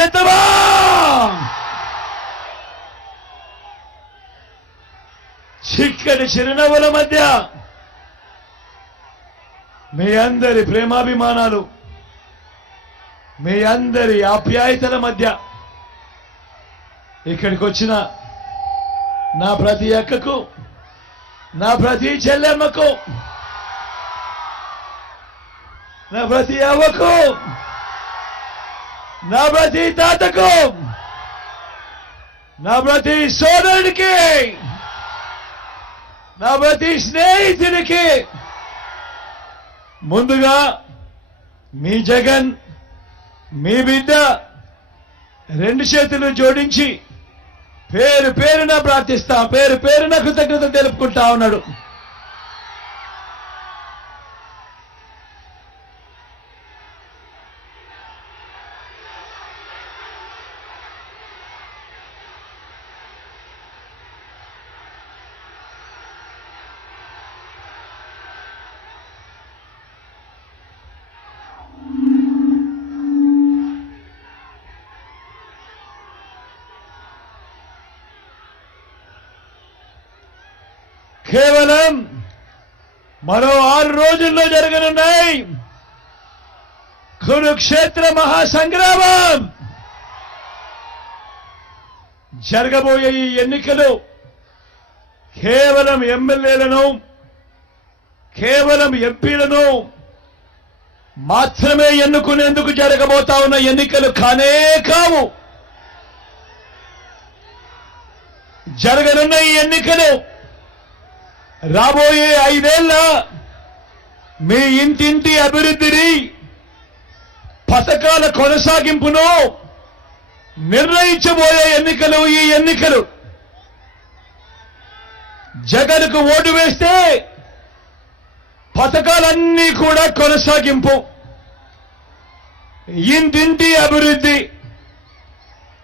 సిద్ధమా? చిక్కటి చిరునవ్వుల మధ్య మీ అందరి ప్రేమాభిమానాలు, మీ అందరి ఆప్యాయతల మధ్య ఇక్కడికి వచ్చిన నా ప్రతి అక్కకు, నా ప్రతి చెల్లెమ్మకు, నా ప్రతి అవ్వకు, నా ప్రతి తాతకు, నా ప్రతి సోదరుడికి, నా ప్రతి స్నేహితుడికి ముందుగా మీ జగన్, మీ బిడ్డ రెండు చేతులు జోడించి పేరు పేరున ప్రార్థిస్తా, పేరు పేరున కృతజ్ఞత తెలుపుకుంటా ఉన్నాడు. కేవలం మరో 6 రోజుల్లో జరగనున్నాయి కురుక్షేత్ర మహాసంగ్రామం. జరగబోయే ఈ ఎన్నికలు కేవలం ఎమ్మెల్యేలను, కేవలం ఎంపీలను మాత్రమే ఎన్నుకునేందుకు జరగబోతా ఉన్న ఎన్నికలు కానే కావు. జరగనున్న ఈ ఎన్నికలు రాబోయే 5 ఏళ్ల మీ ఇంటింటి అభివృద్ధిని, పథకాల కొనసాగింపును నిర్ణయించబోయే ఎన్నికలు ఈ ఎన్నికలు. జగన్కు ఓటు వేస్తే పథకాలన్నీ కూడా కొనసాగింపు, ఇంటింటి అభివృద్ధి.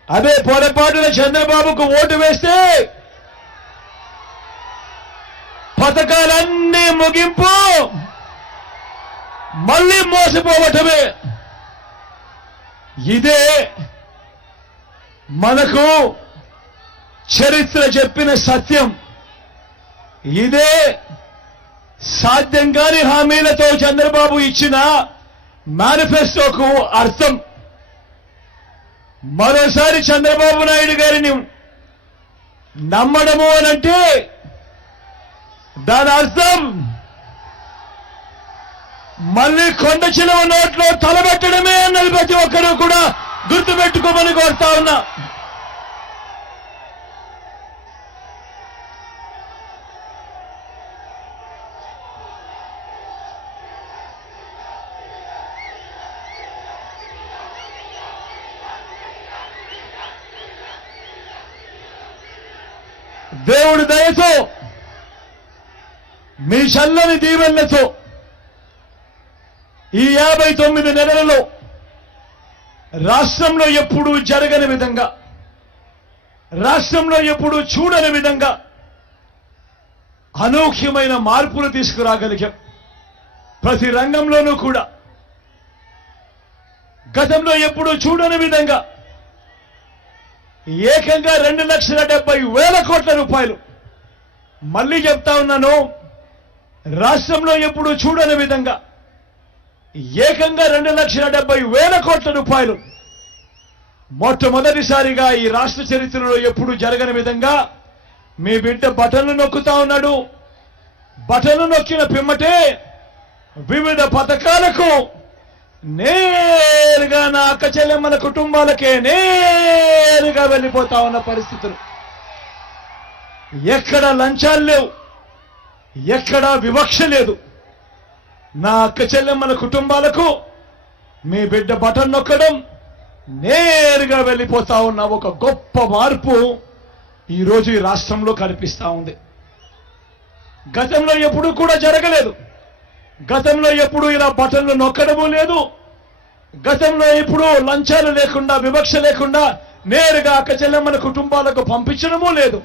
అదే పొరపాటున చంద్రబాబుకు ఓటు వేస్తే పథకాలన్నీ ముగింపు, మళ్ళీ మోసపోవటమే. ఇదే మనకు చరిత్ర చెప్పిన సత్యం. ఇదే సాధ్యం కాని హామీలతో చంద్రబాబు ఇచ్చిన మేనిఫెస్టోకు అర్థం. మరోసారి చంద్రబాబు నాయుడు గారిని నమ్మడము అనంటే దాని అర్థం మళ్ళీ కొండ చిలువ నోట్లో తలబెట్టడమే అన్నది ప్రతి ఒక్కరూ కూడా గుర్తుపెట్టుకోమని కోరుతా ఉన్నా. దేవుడి దయతో, మీ చల్లని దీవెనలతో ఈ 59 నెలలలో రాష్ట్రంలో ఎప్పుడూ జరగని విధంగా, రాష్ట్రంలో ఎప్పుడూ చూడని విధంగా అనూహ్యమైన మార్పులు తీసుకురాగలిగాం. ప్రతి రంగంలోనూ కూడా గతంలో ఎప్పుడూ చూడని విధంగా ఏకంగా 2,70,000 కోట్ల రూపాయలు, మళ్ళీ చెప్తా ఉన్నాను, రాష్ట్రంలో ఎప్పుడు చూడని విధంగా ఏకంగా 2,70,000 కోట్ల రూపాయలు మొట్టమొదటిసారిగా ఈ రాష్ట్ర చరిత్రలో ఎప్పుడు జరగని విధంగా మీ బిడ్డ బటన్లు నొక్కుతా ఉన్నాడు. బటన్లు నొక్కిన పిమ్మటే వివిధ పథకాలకు నేరుగా నా అక్క చెల్లెమ్మల కుటుంబాలకే నేరుగా వెళ్ళిపోతా ఉన్న పరిస్థితులు. ఎక్కడ లంచాలు లేవు, ఎక్కడా వివక్ష లేదు. నా అక్క చెల్లెమ్మల కుటుంబాలకు మీ బిడ్డ బటన్ నొక్కడం, నేరుగా వెళ్ళిపోతా ఉన్న ఒక గొప్ప మార్పు ఈరోజు ఈ రాష్ట్రంలో కనిపిస్తా ఉంది. గతంలో ఎప్పుడూ కూడా జరగలేదు. గతంలో ఎప్పుడు ఇలా బటన్లు నొక్కడము లేదు. గతంలో ఎప్పుడు లంచాలు లేకుండా, వివక్ష లేకుండా నేరుగా అక్క చెల్లెమ్మల కుటుంబాలకు పంపించడమూ లేదు.